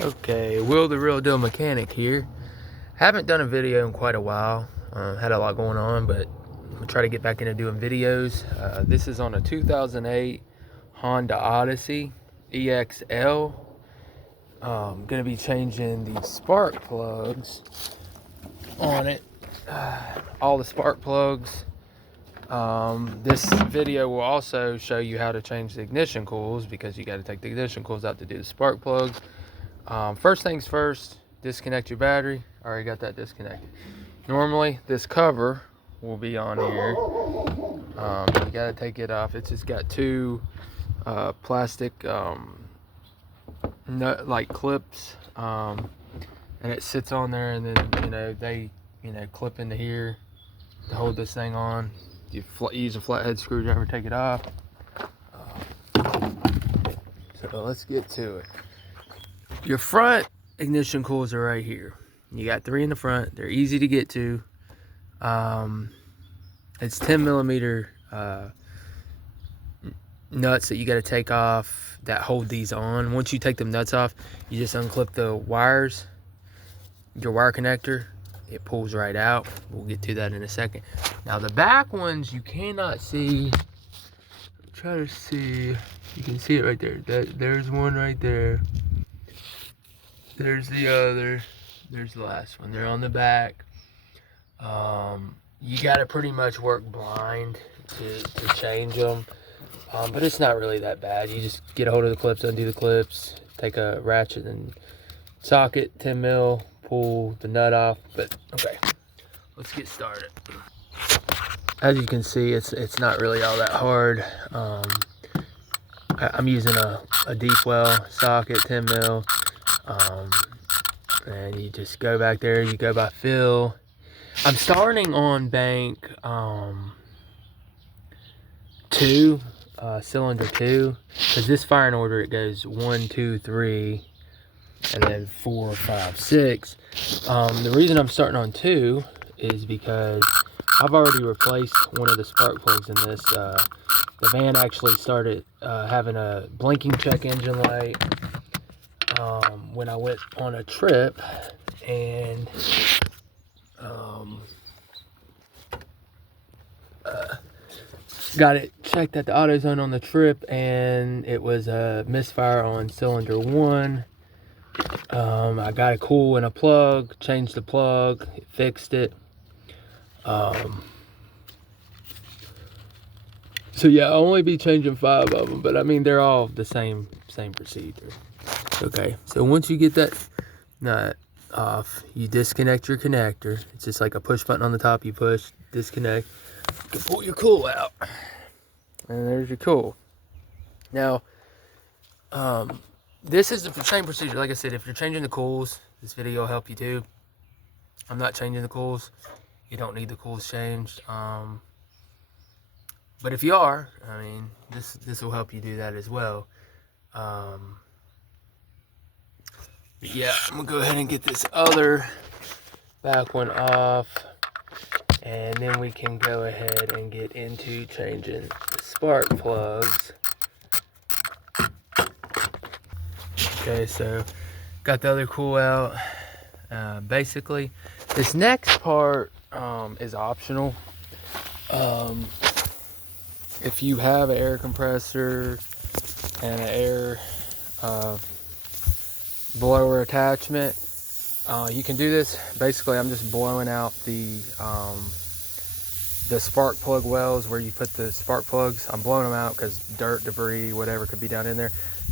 Okay, Will the Real Deal Mechanic here. Haven't done a video in quite a while. Had a lot going on, but I'll try to get back into doing videos. This is on a 2008 Honda Odyssey EXL. Gonna be changing the spark plugs on it. All the spark plugs. This video will also show you how to change the ignition coils, because you got to take the ignition coils out to do the spark plugs. First things first, disconnect your battery. I already got that disconnected. Normally this cover will be on here. You got to take it off. It's just got two plastic nut like clips, and it sits on there, and then they clip into here to hold this thing on. You use a flathead screwdriver, take it off. So let's get to it. Your front ignition coils are right here. You got 3 in the front. They're easy to get to. It's 10 millimeter nuts that you got to take off that hold these on. Once you take them nuts off, you just unclip the wires, your wire connector. It pulls right out. We'll get to that in a second. Now the back ones you cannot see. Try to see. You can see it right there. There's one right there. There's the other. There's the last one. They're on the back. You got to pretty much work blind to change them. But it's not really that bad. You just get a hold of the clips, undo the clips, take a ratchet and socket, 10 mil, pull the nut off. But okay, let's get started. As you can see, it's not really all that hard. I'm using a deep well socket, 10 mil. And you just go back there, you go by fill. I'm starting on bank 2, cylinder 2, because this firing order, it goes 1, 2, 3, and then 4, 5, 6. The reason I'm starting on 2 is because I've already replaced one of the spark plugs in this. The van actually started having a blinking check engine light when I went on a trip, and got it checked at the AutoZone on the trip, and it was a misfire on cylinder 1. I got a cool in a plug, changed the plug, fixed it. So yeah, I'll only be changing 5 of them, but I mean they're all the same procedure. Okay, so once you get that nut off, you disconnect your connector. It's just like a push button on the top. You push, disconnect, you can pull your cool out, and there's your cool. Now, this is the same procedure. Like I said, if you're changing the cools, this video will help you too. I'm not changing the cools. You don't need the cools changed. But if you are, I mean, this will help you do that as well. Yeah, I'm gonna go ahead and get this other back one off, and then we can go ahead and get into changing the spark plugs. Okay, so got the other cool out. Basically, this next part is optional. If you have an air compressor and an air blower attachment, you can do this. Basically, I'm just blowing out the spark plug wells where you put the spark plugs. I'm blowing them out because dirt, debris, whatever could be down in there.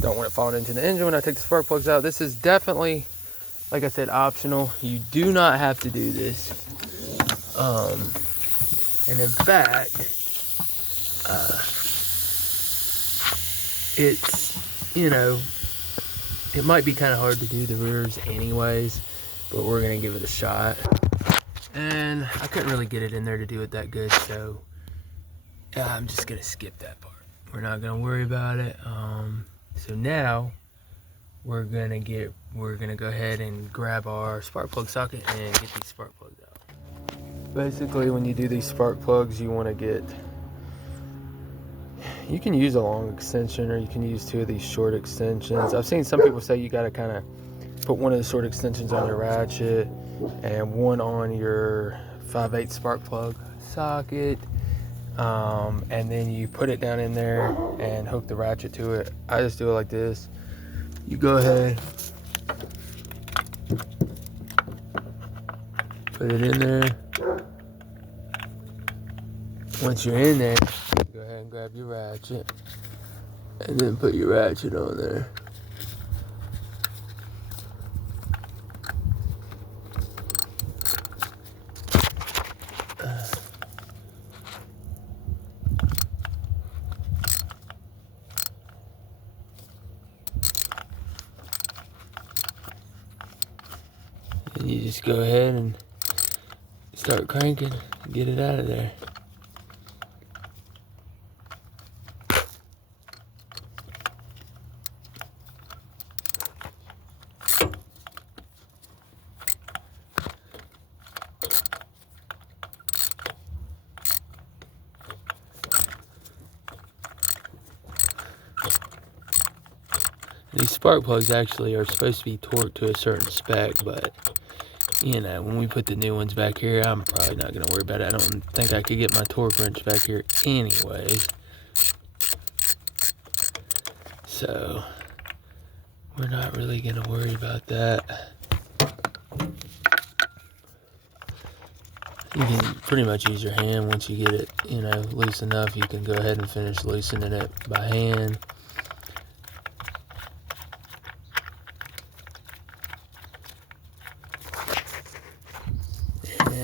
Don't want it falling into the engine when I take the spark plugs out. This is definitely, like I said, optional. You do not have to do this. And in fact, it's, it might be kind of hard to do the rears anyways, but we're gonna give it a shot. And I couldn't really get it in there to do it that good, so I'm just gonna skip that part. We're not gonna worry about it. So now we're gonna go ahead and grab our spark plug socket and get these spark plugs out. Basically, when you do these spark plugs, you want to get, you can use a long extension or you can use 2 of these short extensions. I've seen some people say you got to kind of put one of the sword extensions on your ratchet and one on your 5/8 spark plug socket, and then you put it down in there and hook the ratchet to it. I just do it like this. You go ahead, put it in there. Once you're in there, go ahead and grab your ratchet and then put your ratchet on there. And you just go ahead and start cranking and get it out of there. These spark plugs actually are supposed to be torqued to a certain spec, but you know, when we put the new ones back here, I'm probably not going to worry about it. I don't think I could get my torque wrench back here anyways. So, we're not really going to worry about that. You can pretty much use your hand once you get it, you know, loose enough. You can go ahead and finish loosening it by hand.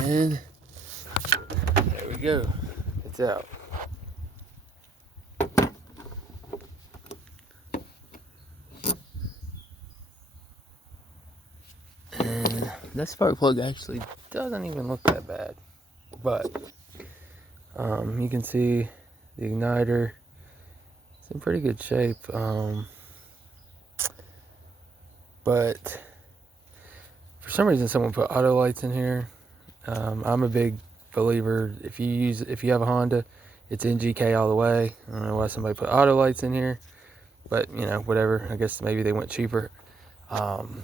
And there we go. It's out. And that spark plug actually doesn't even look that bad. But you can see the igniter. It's in pretty good shape. But for some reason someone put auto lights in here. I'm a big believer, if you have a Honda, it's NGK all the way. I don't know why somebody put auto lights in here, but you know, whatever. I guess maybe they went cheaper.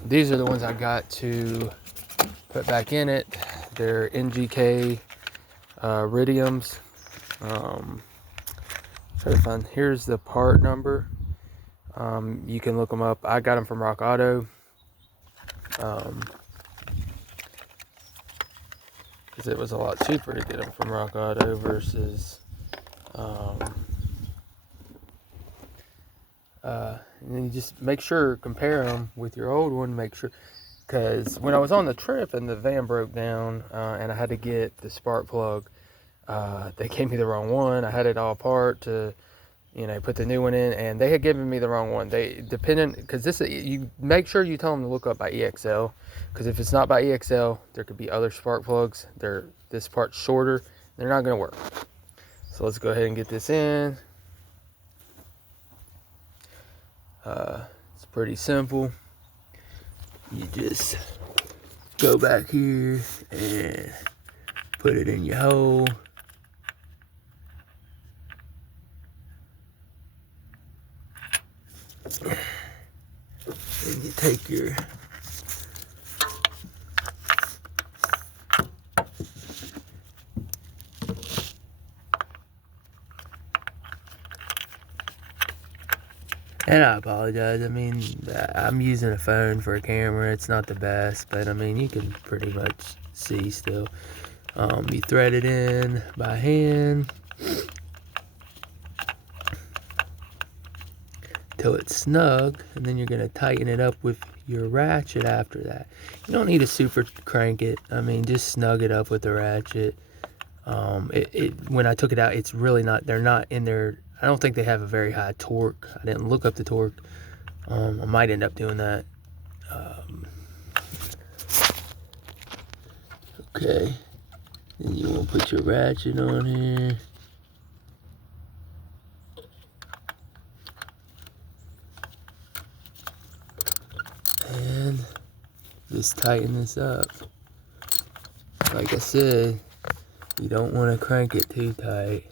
These are the ones I got to put back in it. They're NGK iridiums. Try to find, here's the part number. You can look them up. I got them from Rock Auto. Because it was a lot cheaper to get them from Rock Auto versus and then you just make sure, compare them with your old one, make sure, because when I was on the trip and the van broke down and I had to get the spark plug, they gave me the wrong one. I had it all apart to, you know, put the new one in, and they had given me the wrong one. They because this, you make sure you tell them to look up by EXL, because if it's not by EXL, there could be other spark plugs. This part's shorter, they're not gonna work. So let's go ahead and get this in. It's pretty simple. You just go back here and put it in your hole. Then you take your and I apologize. I mean, I'm using a phone for a camera. It's not the best, but I mean, you can pretty much see still. You thread it in by hand till it's snug, and then you're gonna tighten it up with your ratchet after that. You don't need to super crank it. I mean, just snug it up with the ratchet. When I took it out, it's really not, they're not in there. I don't think they have a very high torque. I didn't look up the torque. I might end up doing that. Okay. Then you want to put your ratchet on here. And just tighten this up. Like I said, you don't want to crank it too tight.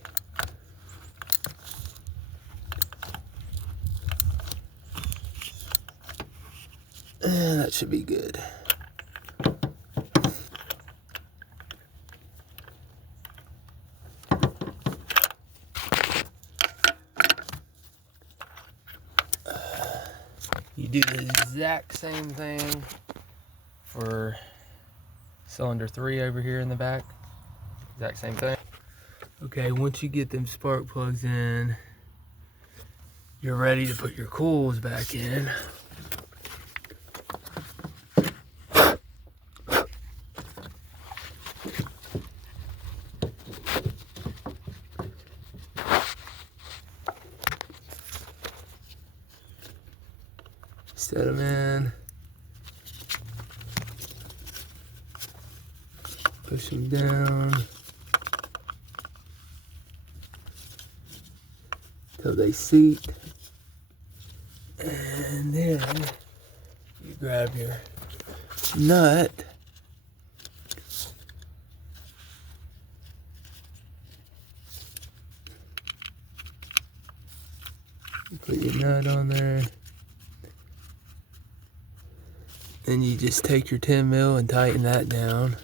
That should be good. You do the exact same thing for cylinder 3 over here in the back. Exact same thing. Okay, once you get them spark plugs in, you're ready to put your coils back in. Set them in. Push them down till they seat. And then you grab your nut. You put your nut on there. Then you just take your 10 mil and tighten that down.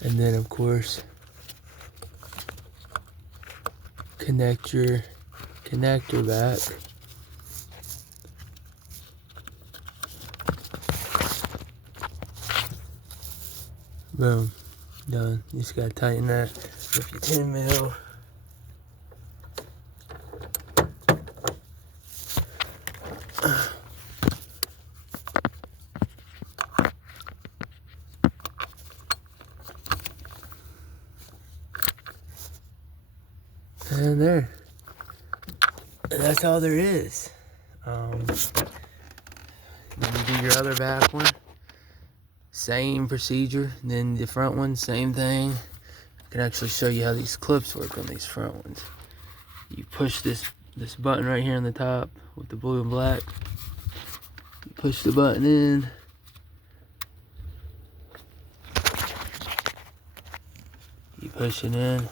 And then of course, connect your connector back. Boom, done. You just gotta tighten that with your 10 mil. And there. And that's all there is. Then you do your other back one. Same procedure. And then the front one, same thing. I can actually show you how these clips work on these front ones. You push this button right here on the top with the blue and black. You push the button in. You push it in.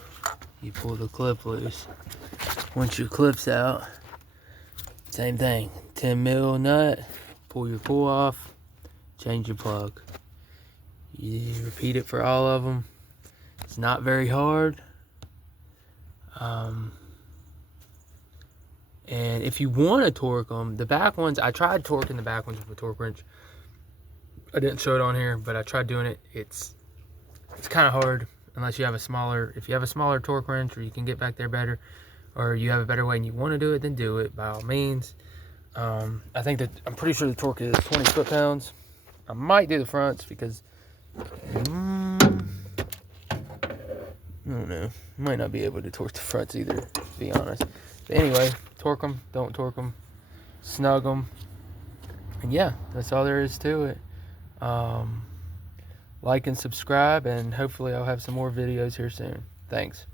You pull the clip loose. Once your clip's out, same thing. 10 mil nut, pull your coil off, change your plug. You repeat it for all of them. It's not very hard. And if you want to torque them, the back ones, I tried torquing the back ones with a torque wrench. I didn't show it on here, but I tried doing it. It's kind of hard. Unless you have a smaller, if you have a smaller torque wrench, or you can get back there better, or you have a better way and you want to do it, then do it by all means. I think that I'm pretty sure the torque is 20 foot-pounds. I might do the fronts because I don't know. Might not be able to torque the fronts either, to be honest. But anyway, torque them, don't torque them, snug them, and yeah, that's all there is to it. Like and subscribe, and hopefully I'll have some more videos here soon. Thanks.